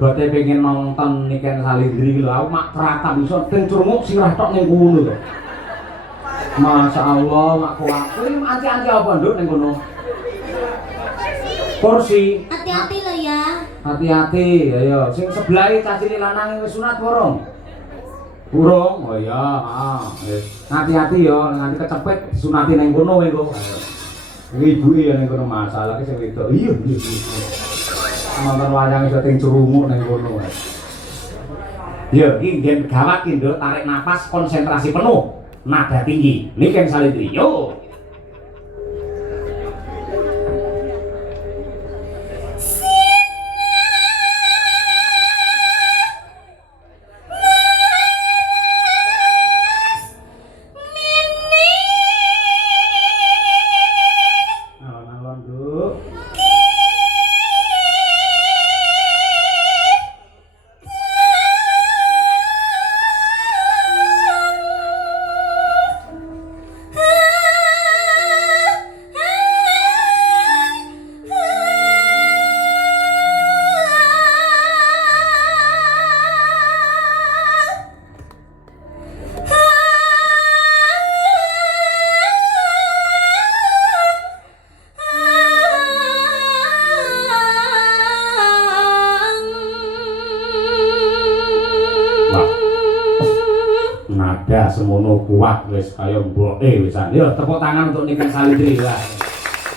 Bote pengen nonton Niken Salindri lho, aku mak terakam iso ting curmuk sirah tok ning kono lho. Masya Allah, mak kuat. Kuwi anci-anci apa nduk ning kono? Kursi. Hati-hati lho ya. Hati-hati, ayo. Sing sebelahe cah cilik lanang wis sunat urung? Urung? Oh iya, heeh. Hati-hati ya, nanti kecepet disunati ning kono kowe kok. Ayo. Ibuke ya ning kono masalah ki sing wedok. Iya. Nonton wayang iso ting curumuk ning kono. Ya, iki ngen gawat ki nduk, tarik napas konsentrasi penuh. Nada tinggi. Niken Salindri. Yo. Nada semono kuat wis kaya mboke wisan. Ya tepuk tangan untuk Niken Salindri lah.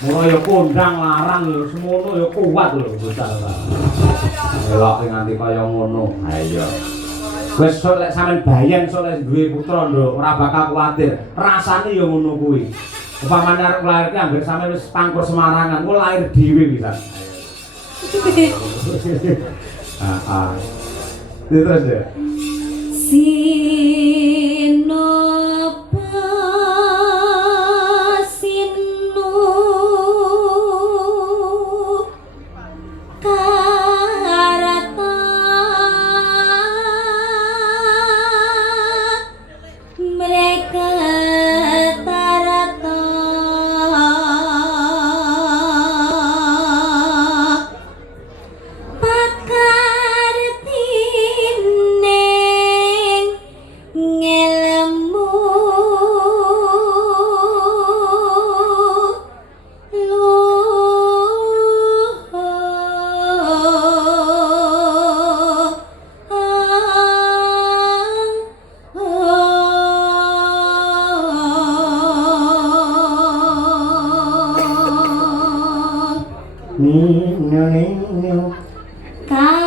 Mula ya kondang larang lho semono ya kuat lho bocah. Elok nganti kaya ngono. Ha iya. Wis sok lek sampean bayan sok lek duwe putra nduk ora bakal kuwatir. Rasane ya ngono kuwi. Upamane arep lair ki anggere sampean wis pangkur semarangan, ku lair dhewe wisan. Heeh. Terus ya. Ka